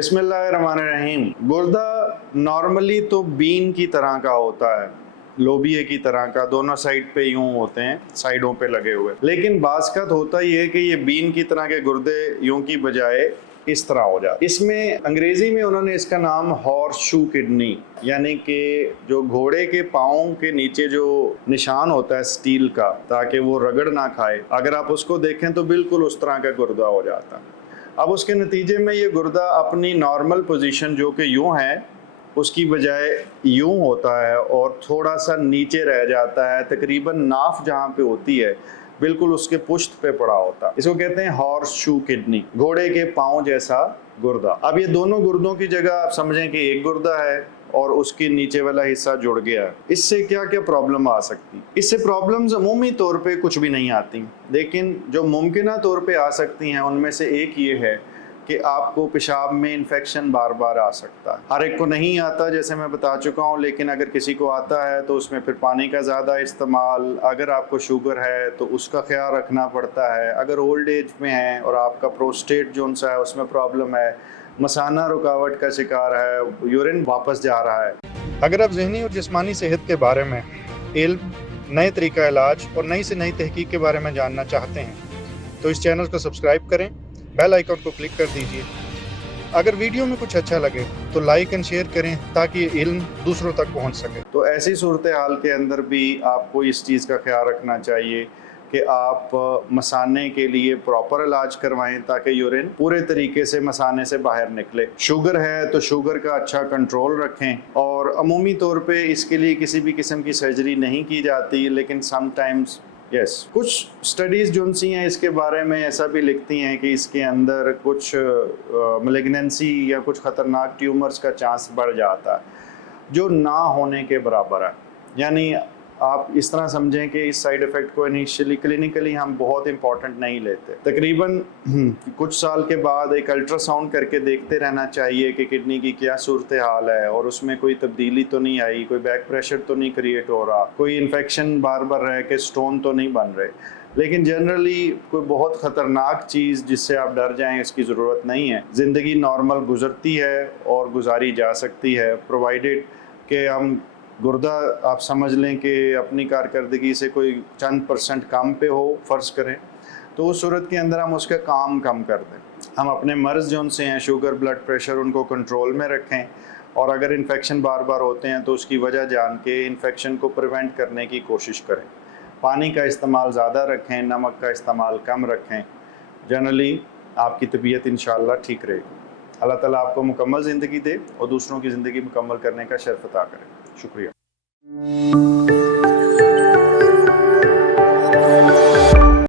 बिस्मिल्लाहिर्रहमानिर्रहीम। गुर्दा नॉर्मली तो बीन की तरह का होता है, लोबिये की तरह का, दोनों साइड पे यूं होते हैं, साइडों पे लगे हुए। लेकिन बाज़ होता ये है कि ये बीन की तरह के गुर्दे यूं की बजाय इस तरह हो जाता। इसमें अंग्रेजी में उन्होंने इसका नाम हॉर्स शू किडनी, यानी कि जो घोड़े के पाँव के नीचे जो निशान होता है स्टील का, ताकि वो रगड़ ना खाए, अगर आप उसको देखें तो बिल्कुल उस तरह का गुर्दा हो जाता है। अब उसके नतीजे में ये गुर्दा अपनी नॉर्मल पोजीशन जो कि यूं है उसकी बजाय यूं होता है और थोड़ा सा नीचे रह जाता है, तकरीबन नाफ जहाँ पे होती है बिल्कुल उसके पुश्त पे पड़ा होता है। इसको कहते हैं हॉर्स शू किडनी, घोड़े के पाँव जैसा गुर्दा। अब ये दोनों गुर्दों की जगह आप समझें कि एक गुर्दा है और उसके नीचे वाला हिस्सा जुड़ गया है। इससे क्या क्या प्रॉब्लम आ सकती? इससे प्रॉब्लम्स अमूमी तौर पे कुछ भी नहीं आती, लेकिन जो मुमकिना तौर पे आ सकती हैं उनमें से एक ये है कि आपको पेशाब में इन्फेक्शन बार बार आ सकता है। हर एक को नहीं आता, जैसे मैं बता चुका हूँ, लेकिन अगर किसी को आता है तो उसमें फिर पानी का ज़्यादा इस्तेमाल, अगर आपको शुगर है तो उसका ख्याल रखना पड़ता है, अगर ओल्ड एज में है और आपका प्रोस्टेट जो सा है उसमें प्रॉब्लम है, मसाना रुकावट का शिकार है, यूरिन वापस जा रहा है। अगर आप ज़हनी और जिस्मानी सेहत के बारे में इल्म, नए तरीका इलाज और नई से नई तहकीक के बारे में जानना चाहते हैं तो इस चैनल को सब्सक्राइब करें, बेल आइकन को क्लिक कर दीजिए। अगर वीडियो में कुछ अच्छा लगे तो लाइक एंड शेयर करें ताकि ये इल्म दूसरों तक पहुंच सके। तो ऐसी सूरत हाल के अंदर भी आपको इस चीज़ का ख्याल रखना चाहिए कि आप मसाने के लिए प्रॉपर इलाज करवाएं ताकि यूरिन पूरे तरीके से मसाने से बाहर निकले। शुगर है तो शुगर का अच्छा कंट्रोल रखें, और अमूमी तौर पे इसके लिए किसी भी किस्म की सर्जरी नहीं की जाती, लेकिन समटाइम्स कुछ स्टडीज़ जो सी हैं इसके बारे में ऐसा भी लिखती हैं कि इसके अंदर कुछ मैलिग्नेंसी या कुछ ख़तरनाक ट्यूमर्स का चांस बढ़ जाता है, जो ना होने के बराबर है। यानी आप इस तरह समझें कि इस साइड इफ़ेक्ट को इनिशियली क्लिनिकली हम बहुत इंपॉर्टेंट नहीं लेते। तकरीबन कुछ साल के बाद एक अल्ट्रासाउंड करके देखते रहना चाहिए कि किडनी की क्या सूरत हाल है और उसमें कोई तब्दीली तो नहीं आई, कोई बैक प्रेशर तो नहीं क्रिएट हो रहा, कोई इन्फेक्शन बार बार रह के स्टोन तो नहीं बन रहे। लेकिन जनरली कोई बहुत ख़तरनाक चीज़ जिससे आप डर जाएं इसकी ज़रूरत नहीं है। ज़िंदगी नॉर्मल गुजरती है और गुजारी जा सकती है, प्रोवाइडेड कि हम गुर्दा आप समझ लें कि अपनी कारकर्दगी से कोई चंद % कम पे हो, फ़र्ज़ करें, तो उस सूरत के अंदर हम उसका काम कम कर दें। हम अपने मर्ज़ जो उनसे हैं, शुगर, ब्लड प्रेशर, उनको कंट्रोल में रखें, और अगर इन्फेक्शन बार बार होते हैं तो उसकी वजह जान के इन्फेक्शन को प्रिवेंट करने की कोशिश करें। पानी का इस्तेमाल ज़्यादा रखें, नमक का इस्तेमाल कम रखें। जनरली आपकी तबीयत इंशाअल्लाह ठीक रहेगी। अल्लाह ताला आपको मुकम्मल ज़िंदगी दे और दूसरों की ज़िंदगी मुकम्मल करने का शर्फ अता करे। शुक्रिया।